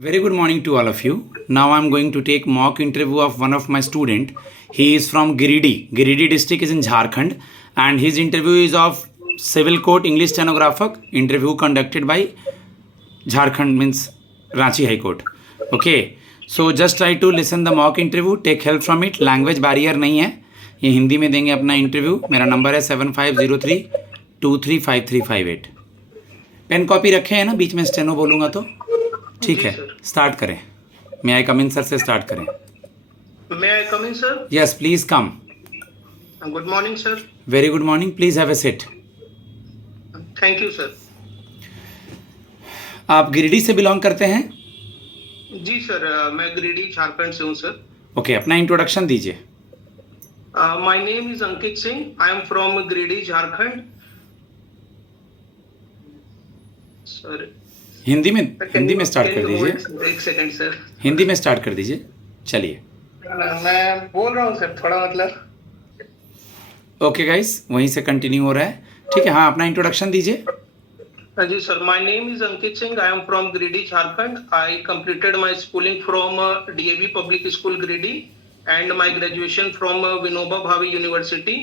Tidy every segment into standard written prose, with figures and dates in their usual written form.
Very good morning to all of you. Now I am going to take mock interview of one of my student. He is from Giridih. Giridih district is in Jharkhand and his interview is of civil court English stenographer. Interview conducted by Jharkhand means Ranchi High Court. Okay. So just try to listen the mock interview. Take help from it. Language barrier नहीं है. ये हिंदी में देंगे अपना interview. मेरा number है 7503235358. Pen copy रखे हैं ना, बीच में स्टेनो बोलूँगा तो ठीक है. स्टार्ट करें. मे आई कम इन सर से स्टार्ट करें. May I come in, sir? Yes please come. Good morning, sir. Very good morning. Please have a seat. Thank you, sir. आप गिरिडीह से बिलोंग करते हैं? जी सर, मैं गिरिडीह झारखंड से हूँ सर. ओके, अपना इंट्रोडक्शन दीजिए. My name is Ankit Singh. I am from Giridih Jharkhand. Sir Hindi में स्टार्ट कर दीजिए. एक सेकंड सर. हिंदी में स्टार्ट कर दीजिए. चलिए. मैं बोल रहा हूँ सर, थोड़ा मतलब. ओके गाइस, वहीं से कंटिन्यू हो रहा है. ठीक है. हाँ, अपना इंट्रोडक्शन दीजिए. जी sir, my name is Ankit Singh. I am from Giridih Jharkhand. I completed my schooling from DAV Public School Giridih and my graduation from Vinoba Bhave University.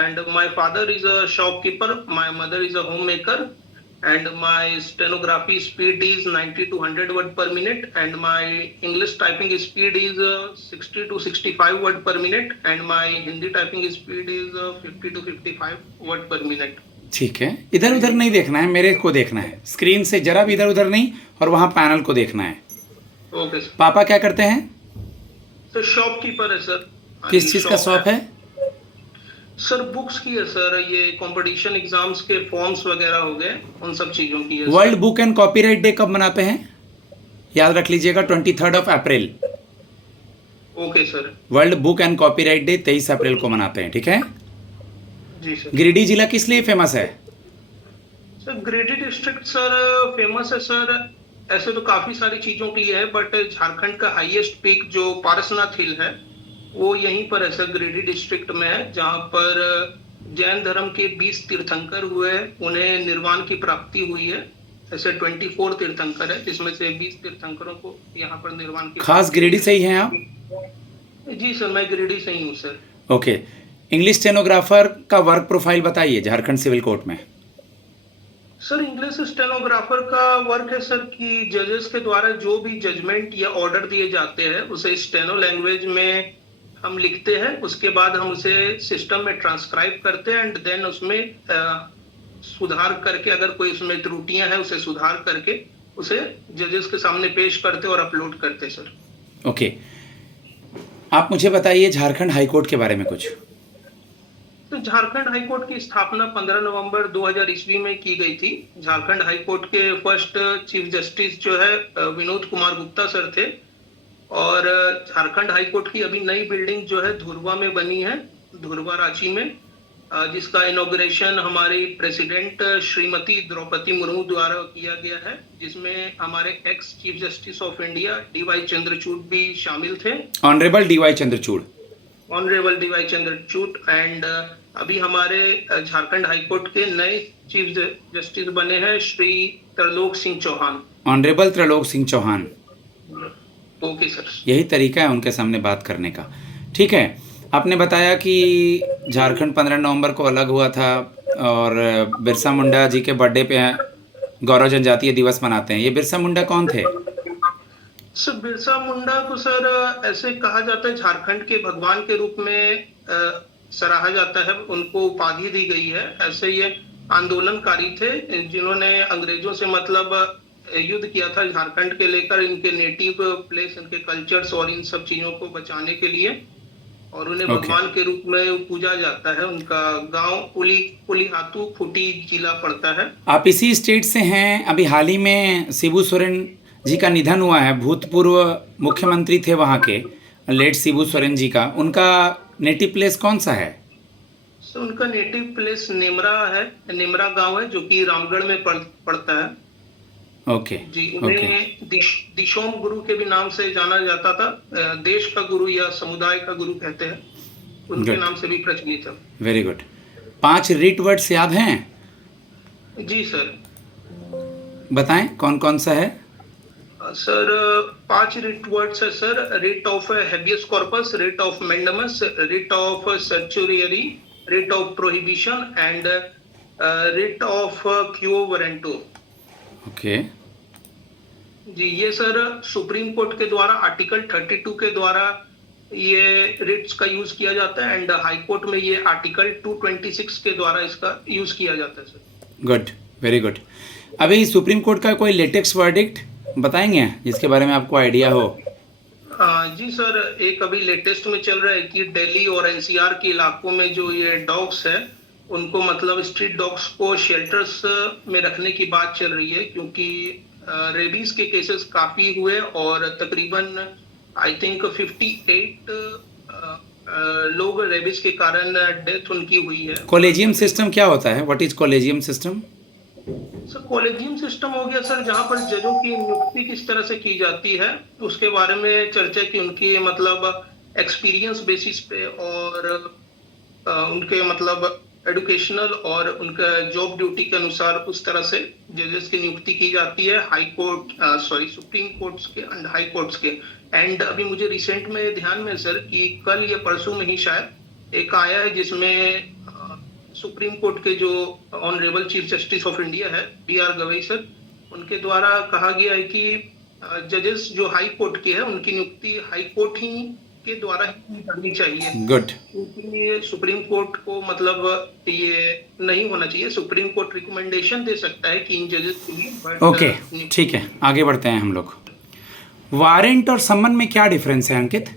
And my father is a shopkeeper. My mother is a homemaker. And my stenography speed is 90 to 100 word per minute, and my English typing speed is 60 to 65 word per minute, and my Hindi typing speed is 50 to 55 word per minute. ठीक है. इधर उधर नहीं देखना है, मेरे को देखना है. स्क्रीन से जरा भी इधर उधर नहीं, और वहाँ पैनल को देखना है. Okay sir. पापा क्या करते हैं? तो शॉपकीपर है सर. किस चीज़ का शॉप है? सर बुक्स की है सर. ये कंपटीशन एग्जाम्स के फॉर्म्स वगैरह हो गए, उन सब चीजों की है. World book and copyright day कब मनाते हैं? याद रख लीजिएगा, 23 April. Okay sir. World book and copyright day 23 April को मनाते हैं. ठीक है. जी सर. गिरिडीह जिला किस लिए फेमस है? Sir Giridih district sir famous है सर. ऐसे तो काफी सारी चीजों के लिए है, बट झारखंड का हाईएस्ट पीक जो पारसनाथ हिल है वो यहीं पर है सर, गिरिडीह डिस्ट्रिक्ट में है, जहाँ पर जैन धर्म के 20 तीर्थंकर हुए, उन्हें निर्वाण की प्राप्ति हुई है. ऐसे 24 तीर्थंकर है, जिसमें से 20 तीर्थंकरों को यहाँ पर निर्वाण की. खास गिरिडीह से ही हैं आप? जी सर, मैं गिरिडीह से ही हूँ सर. ओके. इंग्लिश स्टेनोग्राफर का वर्क प्रोफाइल बताइए झारखंड सिविल कोर्ट में. सर इंग्लिश स्टेनोग्राफर का वर्क है सर कि जजेस के द्वारा जो भी जजमेंट या ऑर्डर दिए जाते हैं उसे स्टेनो लैंग्वेज में हम लिखते हैं. उसके बाद हम उसे सिस्टम में ट्रांसक्राइब करते हैं, एंड देन उसमें सुधार करके, अगर कोई उसमें त्रुटियां हैं उसे सुधार करके उसे जजेस के सामने पेश करते और अपलोड करते सर. ओके. आप मुझे बताइए झारखंड हाई कोर्ट के बारे में कुछ. तो झारखंड हाई कोर्ट की स्थापना 15 नवंबर 2000 ईस्वी में की गई थी. झारखंड हाई कोर्ट के फर्स्ट चीफ जस्टिस जो है विनोद कुमार गुप्ता सर थे, और झारखंड हाई कोर्ट की अभी नई बिल्डिंग जो है धुरवा में बनी है, धुरवा रांची में, जिसका इनॉग्रेशन हमारी प्रेसिडेंट श्रीमती द्रौपदी मुर्मू द्वारा किया गया है, जिसमें हमारे ex chief justice of India DY Chandrachud भी शामिल थे. Honourable DY Chandrachud. Honourable DY Chandrachud. And अभी हमारे झारखंड हाई कोर्ट के नए चीफ जस्टिस बने हैं Shri Trilok Singh Chauhan. Honourable Trilok Singh Chauhan. Okay sir. यही तरीका है उनके सामने बात करने का. ठीक है. आपने बताया कि झारखंड 15 नवंबर को अलग हुआ था और बिरसा मुंडा जी के बर्थडे पे गौरव जनजातीय दिवस मनाते हैं. ये बिरसा मुंडा कौन थे? सर बिरसा मुंडा को सर ऐसे कहा जाता है, झारखंड के भगवान के रूप में सराहा जाता है. उनको उपाधि दी गई है. ऐसे ये आंदोलनकारी थे जिन्होंने अंग्रेजों से मतलब युद्ध किया था झारखंड के लेकर, इनके नेटिव प्लेस, इनके कल्चर्स और इन सब चीजों को बचाने के लिए, और उन्हें भगवान के रूप में पूजा जाता है. उनका गांव उलीहातू खुटी जिला पड़ता है. आप इसी स्टेट से हैं? अभी हाल ही में शिबू सोरेन जी का निधन हुआ है. भूतपूर्व मुख्यमंत्री थे वहाँ के, लेट शिबू सोरेन जी का. उनका नेटिव प्लेस कौन सा है? सो उनका नेटिव प्लेस नेमरा है, नेमरा गांव है, जो कि रामगढ़ में पड़ता है. ओके. जी. उन्हें दिशोम गुरु के भी नाम से जाना जाता था. देश का गुरु या समुदाय का गुरु कहते हैं, उनके नाम से भी प्रचलित है. Very good. 5 रिट वर्ड्स याद हैं? जी सर. बताएं कौन कौन सा है. सर 5 रिट वर्ड्स है sir. Writ of habeas corpus, writ of mandamus, writ of certiorari, writ of prohibition and writ of quo warranto. Okay. जी, ये सर सुप्रीम कोर्ट के द्वारा आर्टिकल 32 के द्वारा ये रिट्स का यूज किया जाता है एंड हाई कोर्ट में ये आर्टिकल 226 के द्वारा इसका यूज किया जाता है सर। Good, very good. अभी सुप्रीम कोर्ट का कोई लेटेस्ट वर्डिक्ट बताएंगे जिसके बारे में आपको आइडिया हो? जी सर, एक अभी लेटेस्ट में चल रहा है कि दिल्ली और एनसीआर के इलाकों में जो ये डॉग्स है उनको मतलब स्ट्रीट डॉग्स को शेल्टर्स में रखने की बात चल रही है, क्योंकि रेबीज के केसेस काफी हुए और तकरीबन आई थिंक 58 लोग रेबीज के कारण डेथ उनकी हुई है। कॉलेजियम सिस्टम क्या होता है? What is collegium system? Sir collegium system हो गया सर जहाँ पर जजों की नियुक्ति किस तरह से की जाती है उसके बारे में चर्चा की, उनकी मतलब एक्सपीरियंस बेसिस पे और उनके मतलब एडुकेशनल और उनका जॉब ड्यूटी के अनुसार उस तरह से जजेस की नियुक्ति की जाती है हाई कोर्ट सुप्रीम कोर्ट्स के एंड हाई कोर्ट्स के। एंड अभी मुझे रिसेंट में ध्यान में सर कि कल या परसों में ही शायद एक आया है जिसमें सुप्रीम कोर्ट के जो honourable chief justice of India है BR गवई सर, उनके द्वारा कहा गया है कि जजेस जो हाई कोर्ट के हैं उनकी नियुक्ति हाई कोर्ट ही के द्वारा ही करनी चाहिए। गुड। क्योंकि सुप्रीम कोर्ट को मतलब ये नहीं होना चाहिए, सुप्रीम कोर्ट रिकमेंडेशन दे सकता है कि इन जजेस के लिए, बट ओके, ठीक है, आगे बढ़ते हैं हम लोग। वारंट और सम्मन में क्या डिफरेंस है अंकित?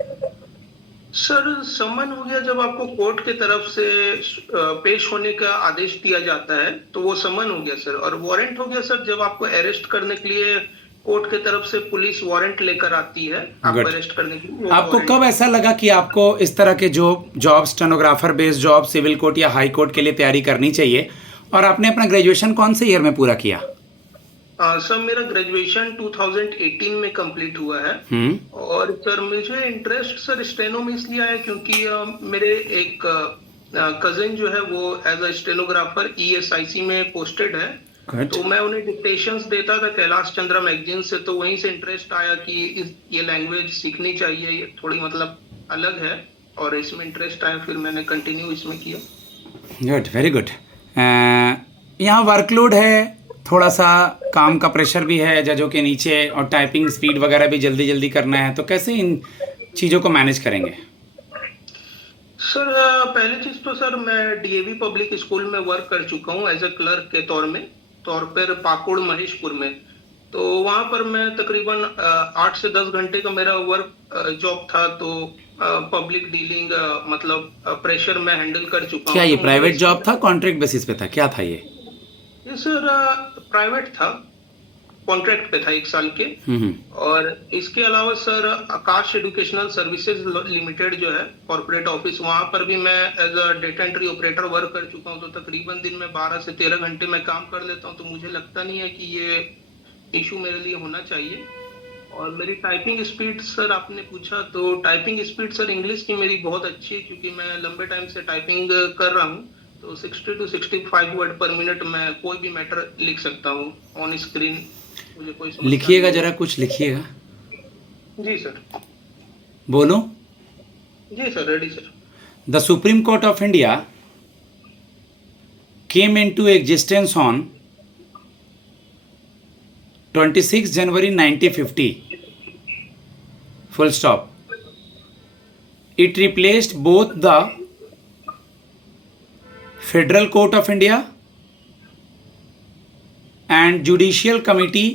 सर समन हो गया जब आपको कोर्ट के तरफ से पेश होने का आदेश दिया जाता है तो वो समन हो गया सर, और वारंट हो गया सर जब आपको अरेस्ट करने के लिए कोर्ट के तरफ से पुलिस वारंट लेकर आती है आपको अरेस्ट करने के लिए। आपको कब ऐसा लगा कि आपको इस तरह के जो job, stenographer based job civil court या हाई कोर्ट के लिए तैयारी करनी चाहिए, और आपने अपना ग्रेजुएशन कौन से ईयर में पूरा किया? सर मेरा ग्रेजुएशन 2018 में कंप्लीट हुआ है। और सर मुझे इंटरेस्ट सर स्टेनो में इसलिए आया क्योंकि मेरे एक कजिन जो है वो एज अ स्टेनोग्राफर ESIC में पोस्टेड है। तो मैं उन्हें डिक्टेशंस देता था कैलाश चंद्रा मैगजीन से, तो वहीं से इंटरेस्ट आया कि ये लैंग्वेज सीखनी चाहिए, ये थोड़ी मतलब अलग है, और इसमें इंटरेस्ट आया, फिर मैंने कंटिन्यू इसमें किया। Good, very good. यहाँ वर्कलोड है, थोड़ा सा काम का प्रेशर भी है जजों के नीचे, और टाइपिंग स्पीड वगैरह भी जल्दी जल्दी करना है, तो कैसे इन चीज़ों को मैनेज करेंगे? सर पहली चीज तो सर मैं DAV पब्लिक स्कूल में वर्क कर चुका हूँ एज ए क्लर्क के तौर पर पाकुड़ महेशपुर में। तो वहां पर मैं तकरीबन 8 से 10 घंटे का मेरा वर्क जॉब था, तो पब्लिक डीलिंग मतलब प्रेशर मैं हैंडल कर चुका हूँ। क्या ये प्राइवेट जॉब था, कॉन्ट्रैक्ट बेसिस पे था, क्या था ये? सर प्राइवेट था, कॉन्ट्रैक्ट पे था 1 साल के। और इसके अलावा sir Aakash educational services limited जो है कॉर्पोरेट ऑफिस, वहां पर भी मैं as a data entry operator work कर चुका हूं। तो तकरीबन दिन में 12 से 13 घंटे मैं काम कर लेता हूं, तो मुझे लगता नहीं है कि ये इशू मेरे लिए होना चाहिए। और मेरी टाइपिंग स्पीड सर आपने पूछा, तो टाइपिंग स्पीड सर इंग्लिश की मेरी बहुत अच्छी है, क्योंकि मैं लंबे टाइम से टाइपिंग कर रहा हूँ। तो 60 to 65 वर्ड पर मिनट में कोई भी मैटर लिख सकता हूँ ऑन स्क्रीन, मुझे कोई समस्या। लिखिएगा जरा, कुछ लिखिएगा। जी सर। बोलो। जी sir, ready sir. The supreme court of India came into existence on 26 January 1950. Full stop. It replaced both the Federal Court of India and Judicial Committee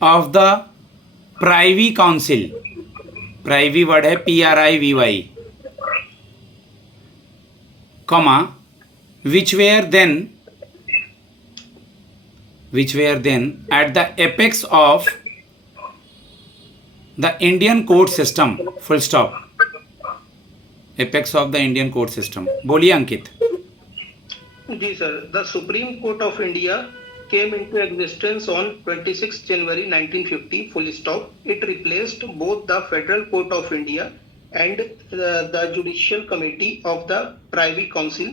of the Privy Council. Privy word है PRIVY, comma, which were then at the apex of the Indian court system. Full stop. Apex of the Indian court system. बोलिए अंकित। जी sir, the supreme court of India came into existence on 26 January 1950, full stop. It replaced both the Federal Court of India and the Judicial Committee of the Privy Council,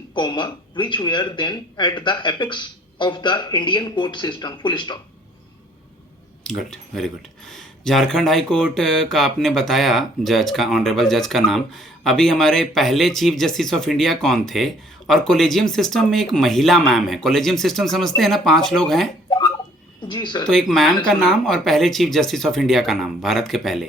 which were then at the apex of the Indian court system, full stop. Good, very good. Jharkhand high court का आपने बताया जज का, honourable जज का नाम। अभी हमारे पहले चीफ जस्टिस ऑफ इंडिया कौन थे? और कॉलेजियम सिस्टम में एक महिला मैम है। कॉलेजियम सिस्टम समझते हैं ना, 5 लोग हैं। जी सर। तो एक मैम मैंने का सुना। नाम और पहले चीफ जस्टिस ऑफ इंडिया का नाम, भारत के पहले।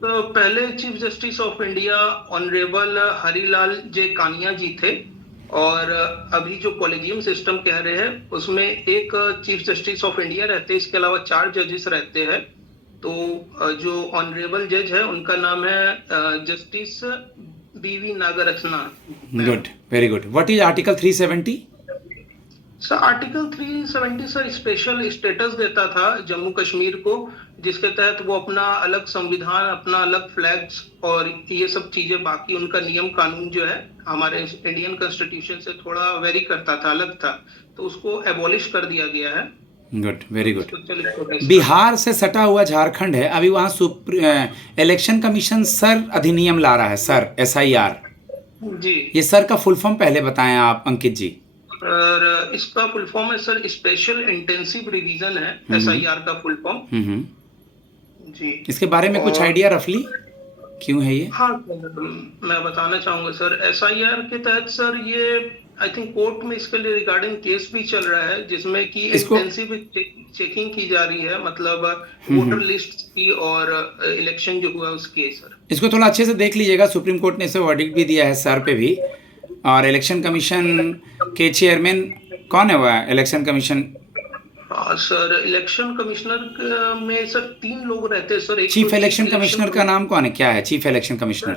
तो पहले chief justice of India honourable Harilal J Kania ji थे, और अभी जो कॉलेजियम सिस्टम कह रहे हैं उसमें एक चीफ जस्टिस ऑफ इंडिया रहते हैं, इसके अलावा 4 जजेस रहते हैं। तो जो ऑनरेबल जज है उनका नाम है जस्टिस बीवी Nagarathna. Good, very good. What is article 370? Sir article 370 sir special status देता था जम्मू कश्मीर को, जिसके तहत वो अपना अलग संविधान, अपना अलग फ्लैग्स और ये सब चीजें, बाकी उनका नियम कानून जो है हमारे इंडियन कॉन्स्टिट्यूशन से थोड़ा वेरी करता था, अलग था, तो उसको एबॉलिश कर दिया गया है। Good, very good. तो चलिए, बिहार से सटा हुआ झारखंड है, अभी वहाँ इलेक्शन कमीशन सर अधिनियम ला रहा है, सर SIR। जी। ये सर का फुल फॉर्म पहले बताएं आप अंकित जी। और इसका फुल फॉर्म है सर स्पेशल इंटेंसिव रिवीजन है, SIR का फुल फॉर्म। जी। इसके बारे में कुछ आइडिया रफली क्यों है ये? हाँ सर, मैं बताना चाहूंगा सर, SIR के तहत सर ये आई थिंक कोर्ट में इसके लिए रिगार्डिंग केस भी चल रहा है, जिसमें कि इंटेंसिव चेकिंग की जा रही है, मतलब वोटर लिस्ट की और इलेक्शन जो हुआ उसकी। सर इसको थोड़ा अच्छे से देख लीजिएगा, सुप्रीम कोर्ट ने इसे वर्डिक्ट भी दिया है सर पे भी। और इलेक्शन कमीशन के चेयरमैन कौन है? वह election commission sir election commissioner में सर 3 लोग रहते हैं सर। चीफ इलेक्शन कमिश्नर का नाम कौन है, क्या है chief election commissioner?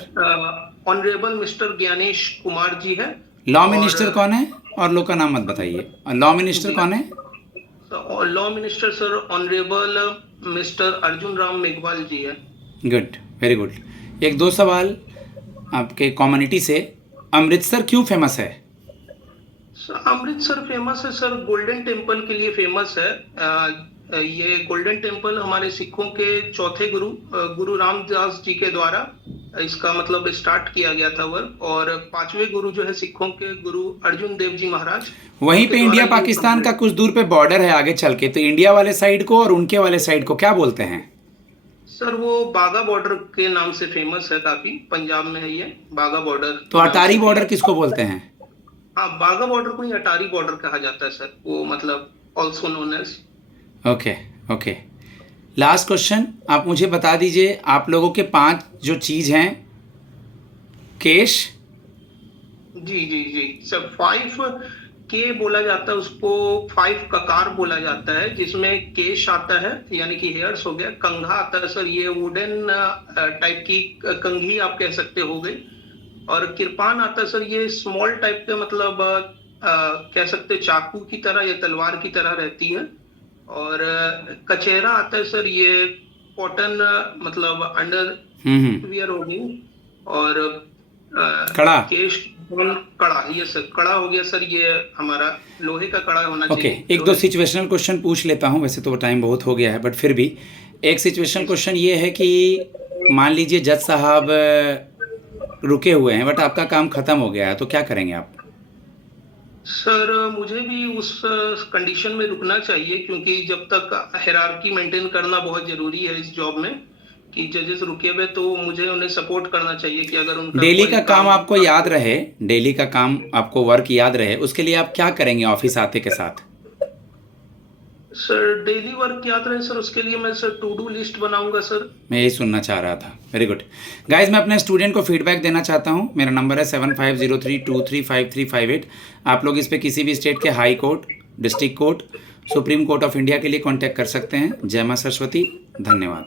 Honourable mister Gyanesh Kumar ji है। लॉ मिनिस्टर कौन है? और लोग का नाम मत बताइए। लॉ मिनिस्टर कौन है? Law minister sir honourable mister Arjun Ram Meghwal ji है। Good, very good. 1-2 सवाल आपके कम्युनिटी से। अमृतसर क्यों फेमस है? अमृतसर फेमस है सर गोल्डन टेम्पल के लिए फेमस है। ये गोल्डन टेम्पल हमारे सिखों के चौथे गुरु रामदास जी के द्वारा इसका मतलब स्टार्ट किया गया था वर्क, और 5वें गुरु जो है सिखों के गुरु अर्जुन देव जी महाराज। वहीं पे इंडिया पाकिस्तान का कुछ दूर पे बॉर्डर है आगे चल के, तो इंडिया वाले साइड को और उनके वाले साइड को क्या बोलते हैं? सर वो बागा बॉर्डर के नाम से फेमस है, काफी पंजाब में है ये बागा बॉर्डर। तो अटारी बॉर्डर किसको बोलते हैं? हाँ, बागा बॉर्डर को ही अटारी बॉर्डर कहा जाता है सर, वो मतलब also known as. Okay, okay. Last question, आप मुझे बता दीजिए, आप लोगों के 5 जो चीज हैं, केश। जी सर 5 के बोला जाता है उसको, 5 ककार बोला जाता है, जिसमें केश आता है यानी कि हेयर्स हो गया, कंघा आता है सर, ये वुडन टाइप की कंघी आप कह सकते हो गई, और किरपान आता है सर, ये स्मॉल टाइप के मतलब कह सकते चाकू की तरह या तलवार की तरह रहती है, और कचेरा आता है सर, ये कॉटन मतलब अंडर वियर हो गई, और कड़ा, केश कड़ा, ये सर कड़ा हो गया सर, ये हमारा लोहे का कड़ा होना चाहिए। ओके, 1-2 सिचुएशनल क्वेश्चन पूछ लेता हूँ, वैसे तो टाइम बहुत हो गया है, बट फिर भी एक सिचुएशनल क्वेश्चन ये है कि मान लीजिए जज साहब रुके हुए हैं बट आपका काम खत्म हो गया है, तो क्या करेंगे आप? सर मुझे भी उस कंडीशन में रुकना चाहिए, क्योंकि जब तक हायरार्की मेंटेन करना बहुत जरूरी है इस जॉब में, कि जजेस रुके हुए तो मुझे उन्हें सपोर्ट करना चाहिए कि अगर उनका डेली का काम आपको याद रहे, डेली का काम आपको वर्क याद रहे, उसके लिए आप क्या करेंगे ऑफिस आते के साथ? सर डेली वर्क याद रहे सर, उसके लिए मैं सर टू डू लिस्ट बनाऊंगा सर। मैं यही सुनना चाह रहा था। वेरी गुड गाइज, मैं अपने स्टूडेंट को फीडबैक देना चाहता हूँ। मेरा नंबर है 7503235358। आप लोग इस पर किसी भी स्टेट के high court, district court, supreme court of India के लिए कॉन्टैक्ट कर सकते हैं। जय मां सरस्वती, धन्यवाद।